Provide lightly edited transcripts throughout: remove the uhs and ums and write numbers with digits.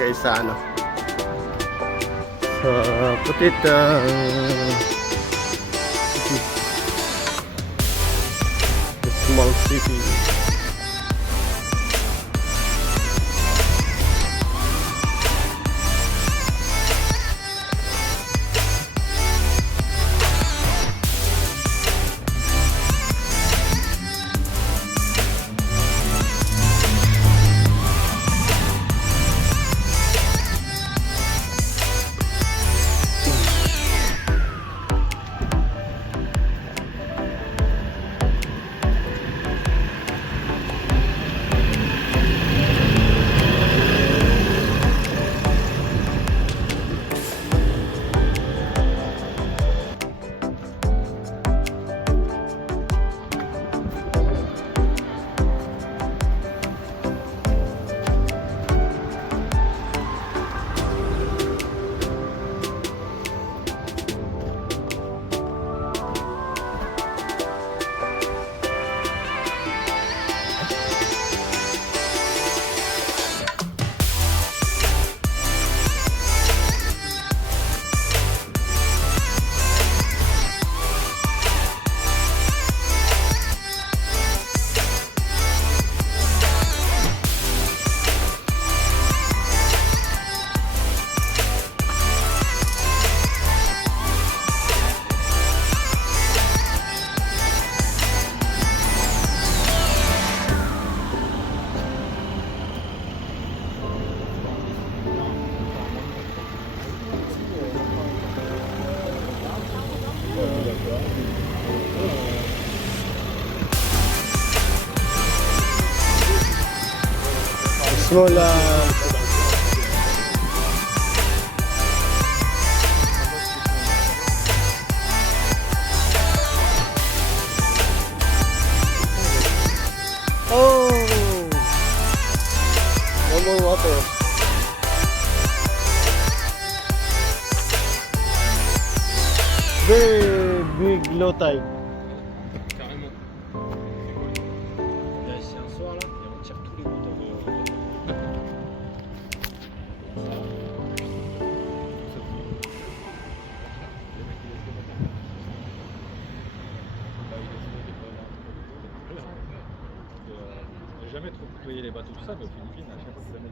guys sa ano, sa Putit small city. Small oh, no more water. Very big low tide. Carrément. Il y a ici un soir là, et on tire tous les moteurs de. On n'a jamais trop côtoyé les bateaux, tout ça, mais aux Philippines, à chaque fois que la mer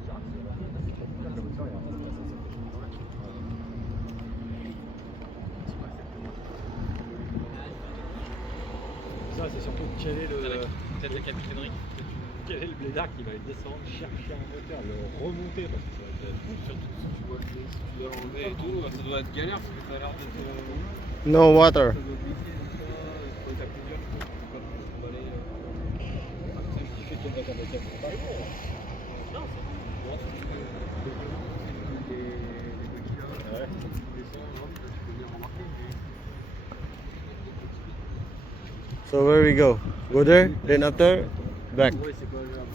ça, c'est surtout quel est le capitainerie. Quel est le blédard qui va descendre, chercher un moteur, le remonter parce que ça va être fou, surtout si tu vois si tu dois l'enlever et tout, ça doit être galère parce que ça a l'air d'être. No water. So where we go? Go there, then after back. Ouais, c'est pas grave.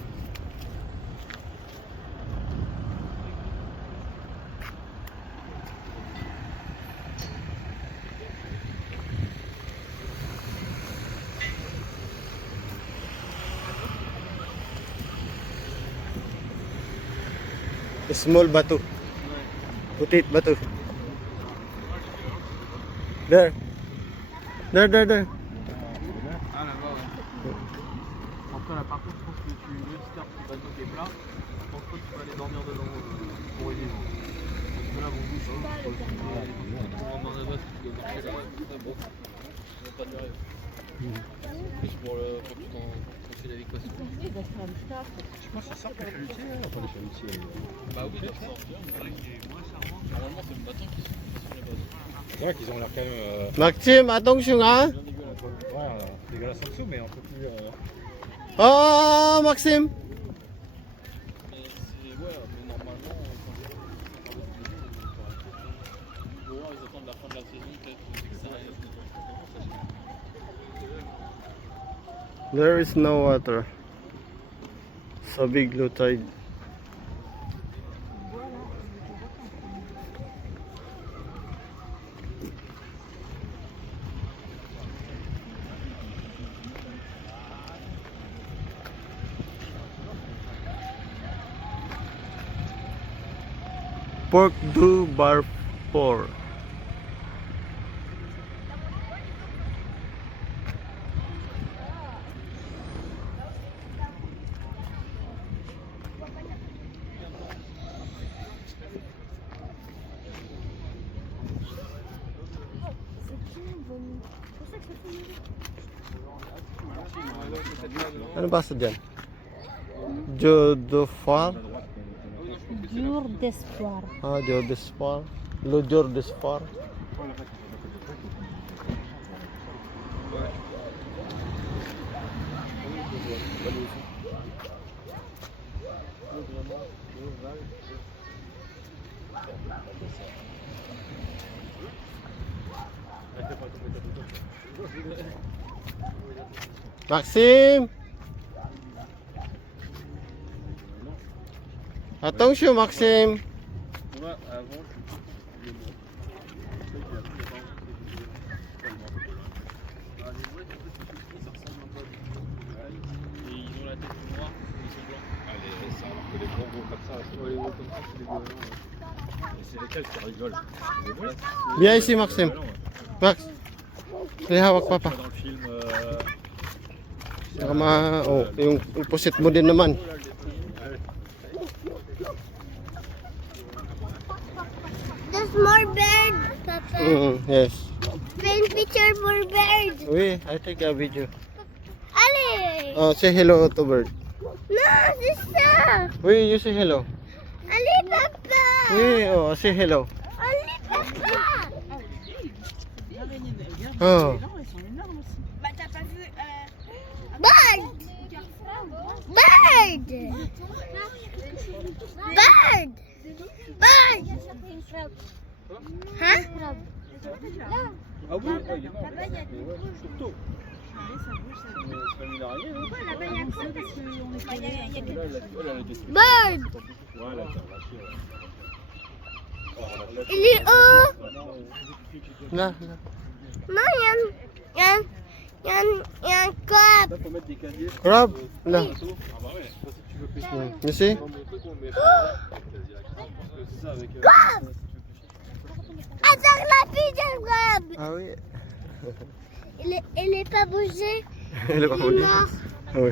Small bato. Putit bato. There. There. Ah là-bas, ouais. Après là, par contre, je pense que tu veux te faire le bateau qui est plat. Je pense pas que tu vas aller dormir dedans pour y vivre. Parce que là, mon goût, c'est pour le coup, on rentre dans un bateau, tu dois marcher là-bas, tout ça, bon. Ça va pas durer. Plus pour que tu t'en fais la vie quoi. Je pense que c'est ça pour les chalutiers, là, pas les chalutiers. Bah oui, d'accord. C'est vrai qu'il est moins charmant. Normalement, c'est le bateau qui sont les bateaux. C'est vrai qu'ils ont l'air quand même. Maxime, attention hein. Bien dégueulasse. Ouais, dégueulasse en dessous, mais un peu plus. Oh, Maxime. Mais c'est. Ouais, mais normalement, quand ils attendent la fin de la saison, peut-être que ça arrive. There is no water. So big low tide. Pork do bar 4. Ano basa dyan? Jodofar? Jour d'espoir. Ah, Jodespar. Le Jordespar. Maxime! Attention, Maxime! Moi, avant, je suis les mouettes, en fait, ça ressemble un peu à des mouettes. Et ils ont la tête noire, ils sont blancs. Allez, ça, alors que les gros comme ça, Ouais, les gros comme ça, c'est des goélands. c'est lesquels qui rigolent? Les mouettes? Viens ici, Maxime. Max! May hawak pa pa. Dans le film, Saka oh, yung pusit mo din naman. There's more birds, Papa. Yes. Paint picture for birds. Oui, I take a video. Ali! Oh, say hello to bird. No, this is Oui, you say hello. Ali, Papa! Oui, oh, say hello. Ali, Papa! Oh. Bird! Bird! Bird! Bird! Huh? Ah oui, il y en a. Mais ouais, surtout. Mais c'est pas une araignée, non? Bird! voilà, tiens, lâché, Il est où? Là, là. Non, yan crab. Là, faut mettre des casiers. Crab, là. Ah bah ouais, ça, si tu veux pêcher. You see? Dans mon truc, on met parce que c'est ça avec. Attends la fille de crab. Ah oui. Il est pas bougé. Elle est pas Il est folle. mort. Oui.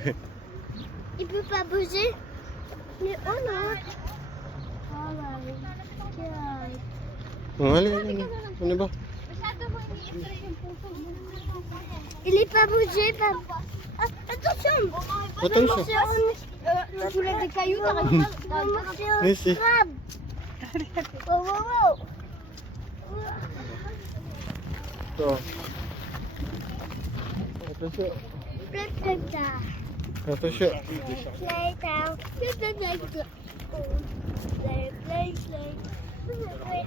Il peut pas bouger. Mais oh non. Oh Oh, allez, allez, allez. On est bon. il est pas bougé, papa. Ah, attention. Attention. Tu soulèves des cailloux, t'arrives pas. Ici. Wow, wow, wow. So. Attention. Play, play, play. Attention. Play down. Play, play, play. Play, play, play. Play.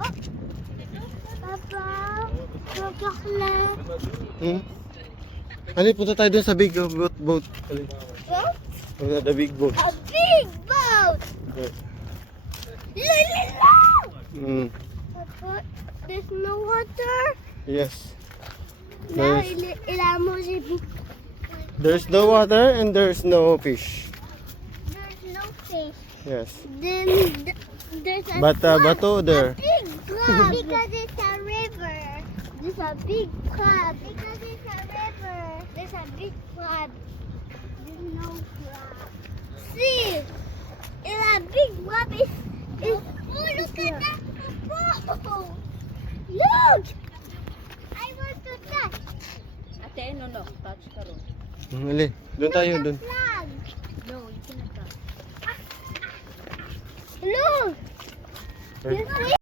Oh. Papa, regarde là. Hmm? Allez, punta tayo dun sa big boat. Allez. What? The big boat. A big boat. La. Mm. Papa, there's no water. Yes. Là, There's, il a mangé beaucoup. there's no water and there's no fish. There's no fish. Yes. Then there's a Bato there. big crab. Because it's a river. There's a big crab. Because it's a river. There's a big crab. There's no crab. See, it's a big crab. It's oh, look at that. Oh, look. I want to touch. Ate, no, touch ka ron. Allez, dun tayo dun. Flag. No, you cannot touch. Look. You see?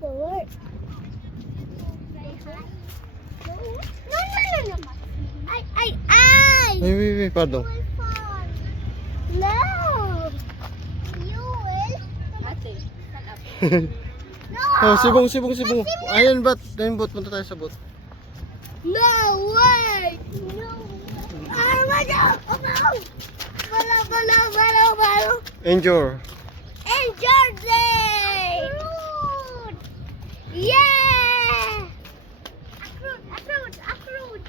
Forward. No. I. Wait, pardon. will fall. No. You will. Ate, stand up. No. Oh, sibong. Ayun boat, punta tayo sa boat. No way. No. Balo. Enjoy. Enjoy day. Fruit. Yeah. A fruit.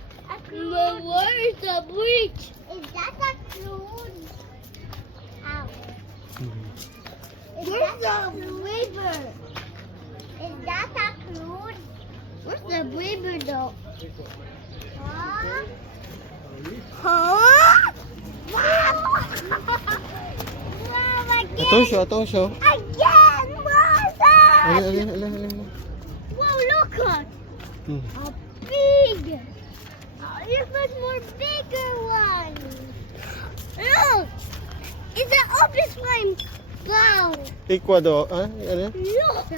Where is the bridge? Is that a crude? Ow. Where's the river? Is that a crude? Where's the river though? Huh? Huh? Wow! Wow, again! Atong show. Again! Wow! Alin. Wow, look at! Hmm. A big! Look at more bigger one! Look! It's an office one! Wow! Ecuador. Ah, ano? Look!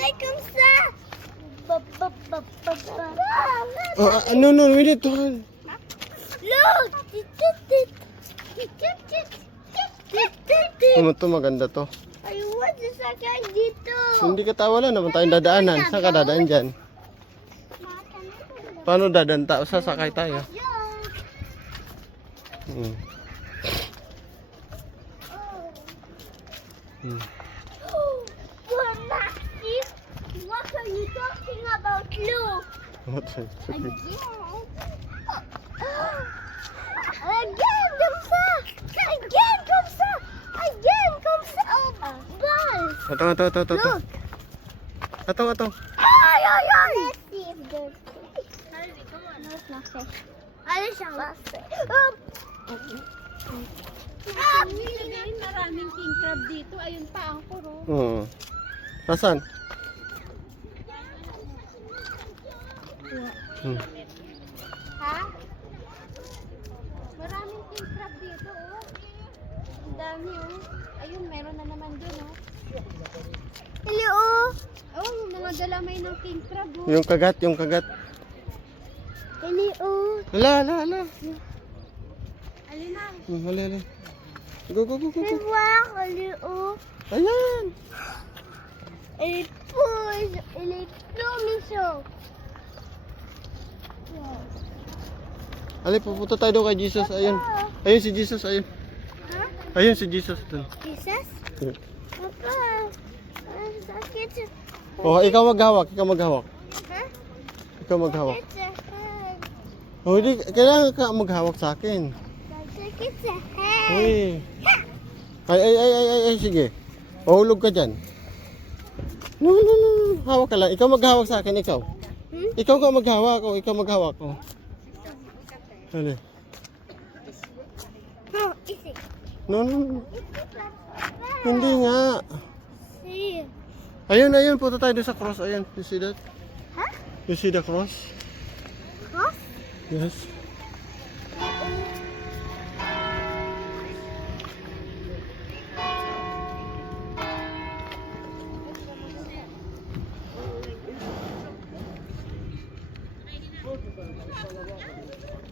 Like comme ça! Oh, no, we need to. Look! Ano to, maganda to. I want to sakay dito! Hindi ka tawa, wala naman tayong dadaanan. Saan ka dadaan dyan? Paano dadaan tao? Sasakay tayo. Hmm. Hmm. What are you talking about, Luke? What's it? Again, comme ça! Again, comme ça! Again, comme ça! Oh, balls! Atong. Look! Atong. Ay! Let's see if there's fish. No, it's not fish. Ano siyang last fish? Sabihin, maraming king crab dito. Ayun pa ang puro. Oo. Nasaan? Hmm. Ha? Maraming king crab dito, oh. Ang dami, oh. Ayun, meron na naman dun, oh. Hello? Oh, yung mga dalamay ng king crab, oh. Yung kagat. Hello? Hala. Alin na? Hala. Go. Wow, hello? Ayan. Il est promisant. Ali, pupunta tayo doon kay Jesus. Ayun si Jesus, ayun. Ha? Ayun si Jesus doon. Jesus? Papa, sakit sa... Oh, ikaw maghawak. Ha? Ikaw maghawak. Sakit sa head. Oh, hindi. Kailangan ka maghawak sa akin. Sakit sa head. Uy. Ay, sige. Mahulog ka dyan. No. Hawak ka lang. Ikaw maghawak sa akin, ikaw. Ikaw ka maghawak. Oh, ikaw maghawak. Oh. Dali. No, isi. No. Hindi nga. See. Ayun. Punta tayo doon sa cross. Ayun. You see that? Ha? You see the cross? Cross? Yes.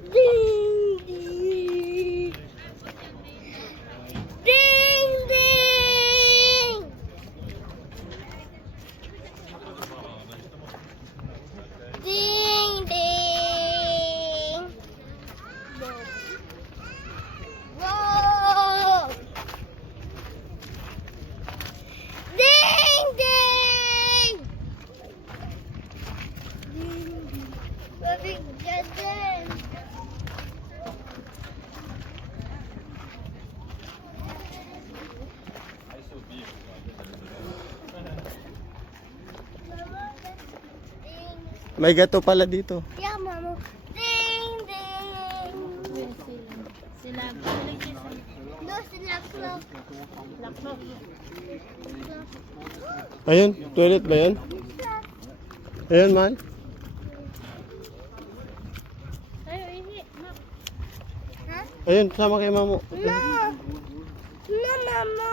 Ding, ding. Ding, ding. Ding, ding. Whoa. Ding, ding. Baby, get them. May gato pala dito. Yeah, Mama. Ding, ding. Sila. No, sila clock. Ayun. Toilet ba yun? Ayun, man. Tayo, ihi. Ma. Ha? Ayun, sama kay mamo. No. No, Mama.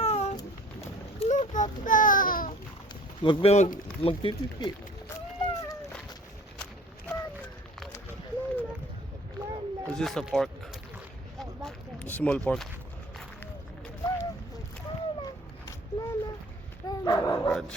No, Papa. Magpipipi. This is a pork. Small pork. Mama. Oh, God.